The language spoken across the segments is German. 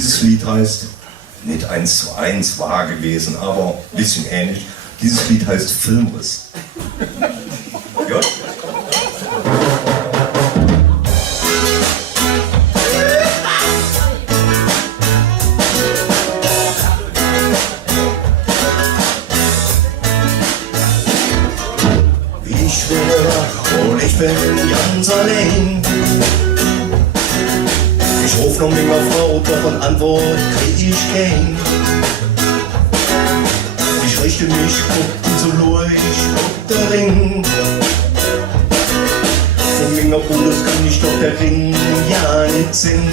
Dieses Lied heißt, nicht 1:1 wahr gewesen, aber ein bisschen ähnlich. Dieses Lied heißt Filmriss. Ja? Ich bin wach und ich bin ganz allein. Ich ruf noch mit meiner Frau, doch eine Antwort krieg ich kein. Ich richte mich, guck so durch, guck der Ring. Von meiner Bundes kann ich doch der Ring ja nicht singen.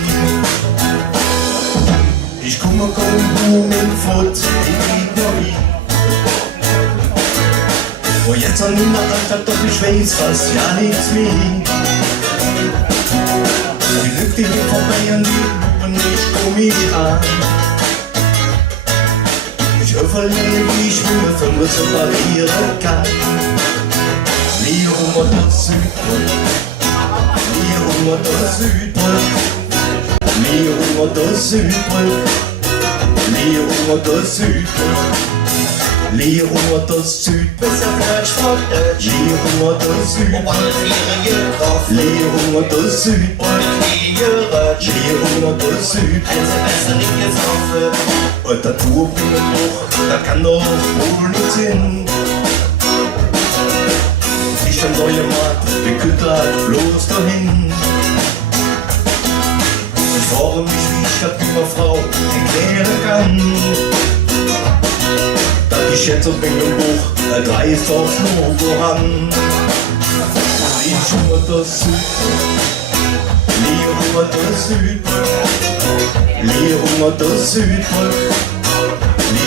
Ich komme kaum mit Furt, ich noch nie. Oh, jetzt an meiner Alltag, doch ich weiß fast ja nichts mehr. Die Lüfte geht vorbei an die Lupen, ich komm mich an. Ich überlege, wie ich mir Filmriss reparieren kann. Mir der Südpol, mir der Südpol, mir der Südpol, mir der Südpol. Leo das Süd, besser Deutsch von Deutsch. Leo das Süd, und alle Viere getroffen. Leo das Süd, und die gerutscht. Leo das Süd, also besser nicht getroffen. Und der Tour bringt Bruch, da kann doch wohl nicht hin. Ich am neuen Markt, beküttert bloß dahin. Ich frage mich, wie ich das mit meiner Frau erklären kann. Ich schätze auf meinem Buch, drei ist auf Logo an. Leo das Südpol, Leo das Südpol, Leo das Südpol,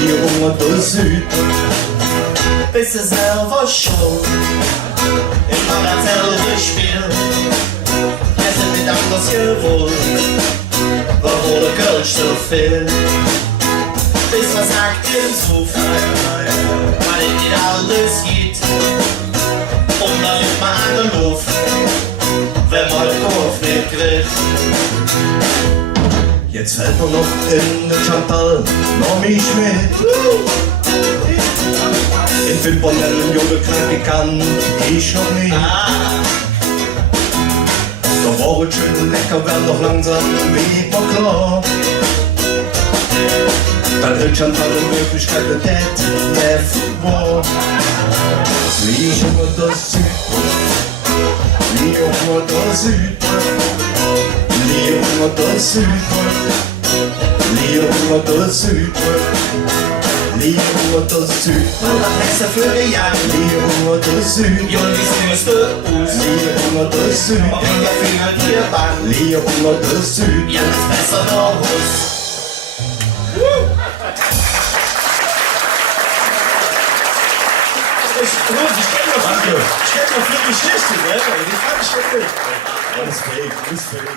Leo das Südpol. Bist du selber schuld, immer dasselbe Spiel. Es ist nicht anders gewollt, warum der Geld so viel. Bis was sagt ihr so viel, weil es nicht alles geht. Und dann nimmt man an der Luft, wenn man den Kopf nicht kriegt. Jetzt fällt mir noch in den Chantal noch mich mit. In Pimpernel und Jodelkneipe kann ich noch nicht. Da war es schön lecker, werd doch langsam wieder klar. Dann hält Chantal in Wirklichkeit der Death War. Leo das Südpol, Leo das Südpol, Leo das Südpol, Leo das Südpol, Leo das Südpol. Und das Messer für die Jagd, Leo das Südpol, und die süße Us, Leo das Südpol, und der Finger dir Band, Leo das Südpol, ja das Messer noch Hus. Ich kenn noch viel Geschichte, ne? Die fand ich schon gut. Alles fake, alles fake.